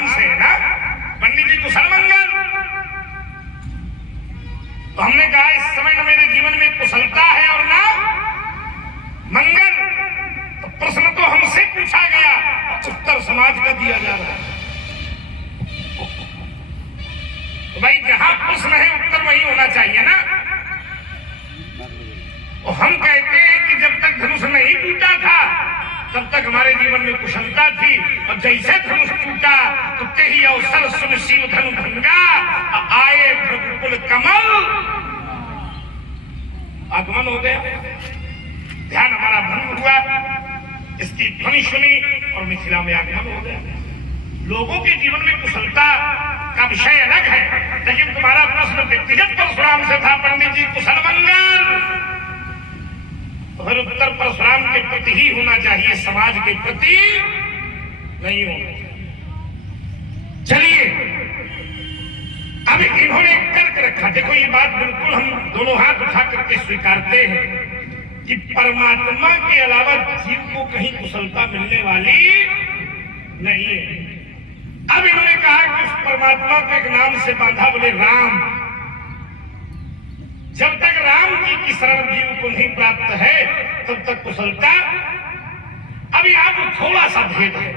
नाम से है ना पंडित जी कुशल मंगल। तो हमने कहा इस समय न मेरे जीवन में कुशलता है और ना मंगल। तो प्रश्न तो हमसे पूछा गया, उत्तर समाज का दिया जा रहा है। तो भाई जहां प्रश्न है उत्तर वही होना चाहिए ना। तो हम कहते हैं कि जब तक धनुष नहीं टूटा था तब तक हमारे जीवन में कुशलता थी, और जैसे धनुष टूटा तो ते ही अवसर सुन शिव धनु भंगा, आए भ्रगुकुल कमल, आगमन हो गया, ध्यान हमारा भंग हुआ, इसकी ध्वनि सुनी और मिथिला में आगमन हो गया। लोगों के जीवन में कुशलता का विषय अलग है, लेकिन तुम्हारा प्रश्न व्यक्तिगत परशुराम से था, पंडित जी कुशल मंगल। तो फिर उत्तर परशुराम के प्रति ही होना चाहिए, समाज के प्रति नहीं होना चाहिए। चलिए अब इन्होंने तर्क रखा, देखो ये बात बिल्कुल हम दोनों हाथ उठा करके स्वीकारते हैं कि परमात्मा के अलावा जीव को कहीं कुशलता मिलने वाली नहीं है। अब इन्होंने कहा कि उस परमात्मा को एक नाम से बांधा, बोले राम। जब तक राम जी की शरण जीव को नहीं प्राप्त है तब तक कुशलता। अब यहाँ तो थोड़ा सा भेद है,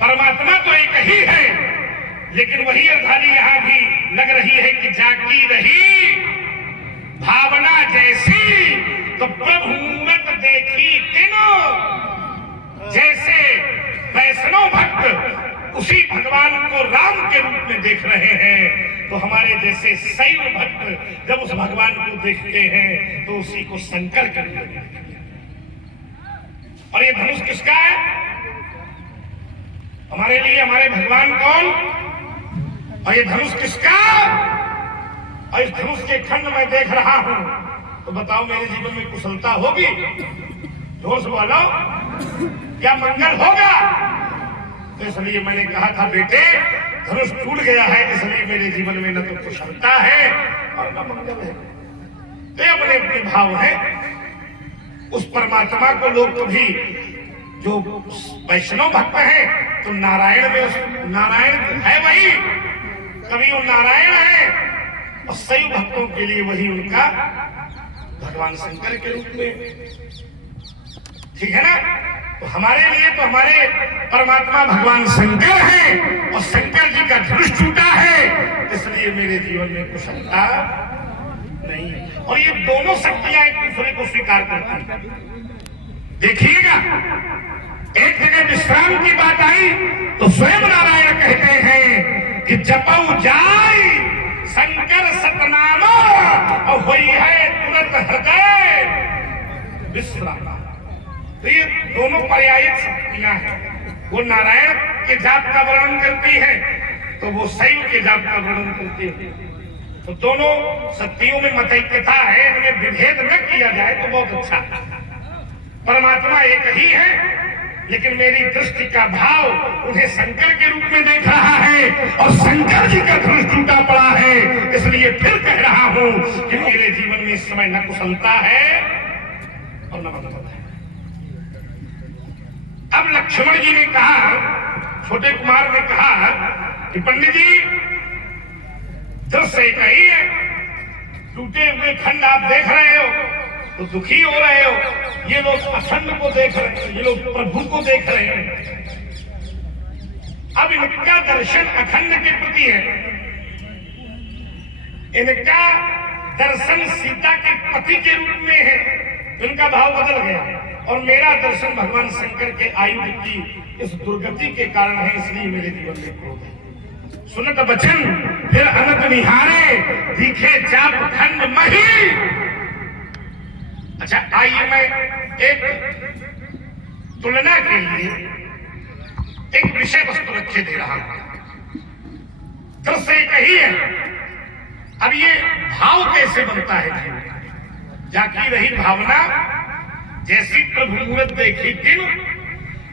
परमात्मा तो एक ही है, लेकिन वही अर्धाली यहाँ भी लग रही है कि जागी रही भावना जैसी, तो प्रभु मूरत देखी तीनों। जैसे वैष्णव भक्त उसी भगवान को राम के रूप में देख रहे हैं, तो हमारे जैसे शैव भक्त जब उस भगवान को देखते हैं तो उसी को शंकर कर देते हैं। और ये धनुष किसका है? हमारे लिए हमारे भगवान कौन? और ये धनुष किसका? और इस धनुष के खंड में देख रहा हूं, तो बताओ मेरे जीवन में कुशलता होगी? जोर से बोलो, क्या मंगल होगा? तो इसलिए मैंने कहा था बेटे धनुष टूट गया है, इसलिए मेरे जीवन में न तो कुशलता है और न मंगल है। तो अपने अपने भाव है। उस परमात्मा को लोग कभी जो वैष्णव भक्त है तो नारायण में, नारायण है वही, कभी वो नारायण है, और शैव भक्तों के लिए वही उनका भगवान शंकर के रूप में। ठीक है ना? तो हमारे लिए तो हमारे परमात्मा भगवान शंकर हैं, और शंकर जी का धनुष टूटा है, इसलिए मेरे जीवन में कुशलता नहीं है। और ये दोनों शक्तियां एक दूसरे को स्वीकार करती हैं। देखिएगा एक जगह विश्राम की बात आई तो स्वयं नारायण कहते हैं कि जपऊ जाय शंकर सतनामा, और हुई है तुरंत हृदय विश्राम। तो ये दोनों पर्यायिक शक्तियां हैं। वो नारायण के जाप का वर्णन करती है तो वो शैव के जाप का वर्णन करती है। तो दोनों शक्तियों में मतैक्यता है, इनमें विभेद न किया जाए तो बहुत अच्छा। परमात्मा एक ही है, लेकिन मेरी दृष्टि का भाव उन्हें शंकर के रूप में देख रहा है, और शंकर जी का धनुष टूटा पड़ा है, इसलिए फिर कह रहा हूं कि मेरे जीवन में इस समय न कुशलता है और न मंगल है। अब लक्ष्मण जी ने कहा, छोटे कुमार ने कहा कि पंडित जी दृश्य एक ही है, टूटे हुए खंड आप देख रहे हो तो दुखी हो रहे हो, ये लोग अखंड को देख रहे हैं, ये लोग प्रभु को देख रहे हैं। अब इनका दर्शन अखंड के प्रति है, इनका दर्शन सीता के पति के रूप में है, इनका भाव बदल गया। और मेरा दर्शन भगवान शंकर के आयुध की इस दुर्गति के कारण है, इसलिए मेरे जीवन में क्रोध है। सुनत बचन फिर अनंत निहारे, दिखे जाप खंड मही। अच्छा आइए मैं एक तुलना के लिए एक विषय वस्तु रखे दे रहा हूं। दृश्य एक ही है, अब ये भाव कैसे बनता है? जाकी रही भावना जैसी प्रभु मूरत देखी दिन,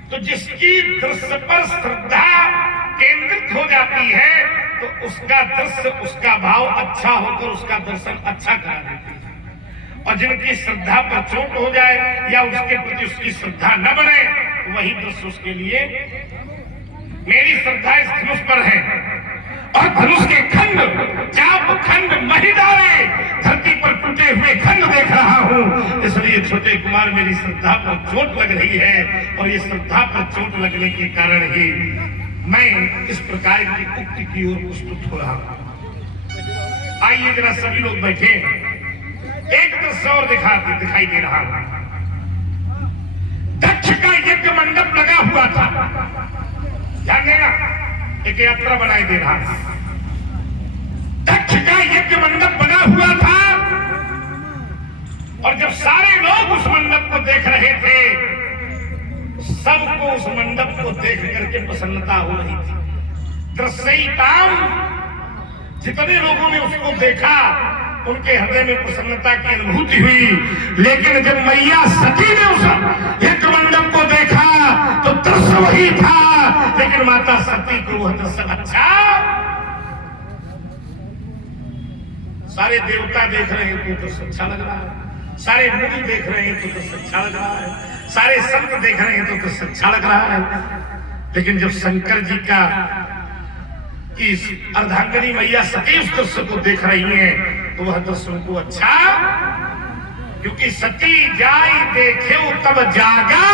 तो जिसकी दृश्य पर श्रद्धा केंद्रित हो जाती है तो उसका दृश्य, उसका भाव अच्छा होकर उसका दर्शन अच्छा करा देती है। और जिनकी श्रद्धा पर चोट हो जाए या उसके प्रति उसकी श्रद्धा न बने, तो वही दृश्य उसके लिए मेरी श्रद्धा इस धनुष पर है और धनुष के खंड चाप खंड महिदारे धरती पर टूटे हुए खंड देख रहा हूं। इसलिए छोटे कुमार मेरी श्रद्धा पर चोट लग रही है और ये श्रद्धा पर चोट लगने के कारण ही मैं इस प्रकार की उक्ति की ओर प्रस्तुत हो रहा हूं। आइए जरा सभी लोग बैठे, एक दृश्य और दिखाई दे रहा है। दक्ष का यज्ञ मंडप लगा हुआ था, ध्यान देना, एक यात्रा बनाई दे रहा था। दक्ष का यज्ञ मंडप बना हुआ था और जब सारे लोग उस मंडप को देख रहे थे, सबको उस मंडप को देख करके प्रसन्नता हो रही थी। दृश्यताम, जितने लोगों ने उसको देखा उनके हृदय में प्रसन्नता की अनुभूति हुई। लेकिन जब मैया सती ने उस यज्ञ मंडप को देखा तो दृश्य वही था, लेकिन माता सती को वह दृश्य अच्छा, सारे देवता देख रहे हैं तो दृश्य अच्छा लग रहा है, सारे मुनि देख रहे हैं तो दृश्य अच्छा लग रहा है, सारे संत देख रहे हैं तो दृश्य अच्छा लग रहा है। लेकिन जब शंकर जी का इस अर्धांगिनी मैया सती उस दृश्य को देख रही है तो वह दृश्य उनको अच्छा, क्योंकि सती जाई देखे तब जागा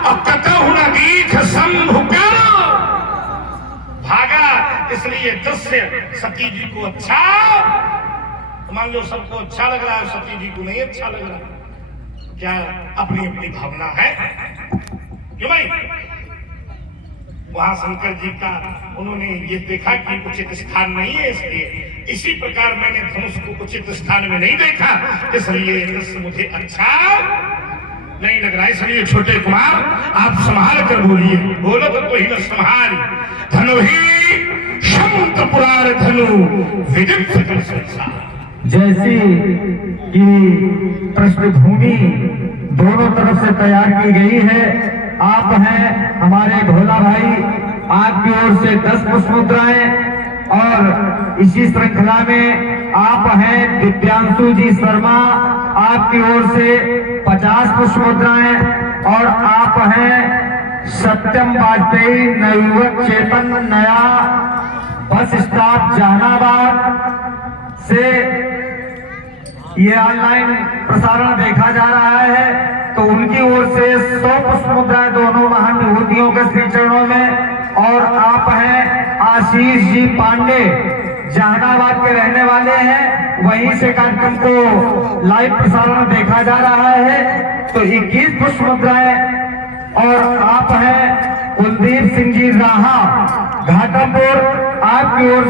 और कतहु न दीख शंभु कर भागा। इसलिए दृश्य सती जी को अच्छा, मान लो सबको अच्छा लग रहा है, सती जी को नहीं अच्छा लग रहा, क्या अपनी अपनी भावना है क्यों भाई? वहां शंकर जी का उन्होंने ये देखा कि उचित स्थान नहीं है, इसलिए इसी प्रकार मैंने धनुष को उचित स्थान में नहीं देखा, इसलिए दृश्य मुझे अच्छा नहीं लग रहा। इसलिए छोटे कुमार आप संभाल कर बोलिए, बोलो तो कोई न संभाल। धनु ही शंत पुरार धनु विदित सकल संसार। जैसी कि पृष्ठभूमि दोनों तरफ से तैयार की गई है, आप हैं हमारे भोला भाई, आपकी ओर से 10 पुष्प मुद्राएं और इसी श्रृंखला में आप हैं दिव्यांशु जी शर्मा, आपकी ओर से 50 पुष्प मुद्राएं और आप हैं सत्यम वाजपेयी नवयुवक चेतन नया बस स्टॉप जहानाबाद से ये ऑनलाइन प्रसारण देखा जा रहा है, तो उनकी ओर से 100 पुष्प मुद्राएं दोनों महान विभूतियों के श्री चरणों में। और आप हैं आशीष जी पांडे, जहानाबाद के रहने वाले हैं, वहीं से कार्यक्रम को लाइव प्रसारण देखा जा रहा है, तो 21 पुष्प मुद्राएं। और आप हैं कुलदीप सिंह जी राहा घाटमपुर, आपकी ओर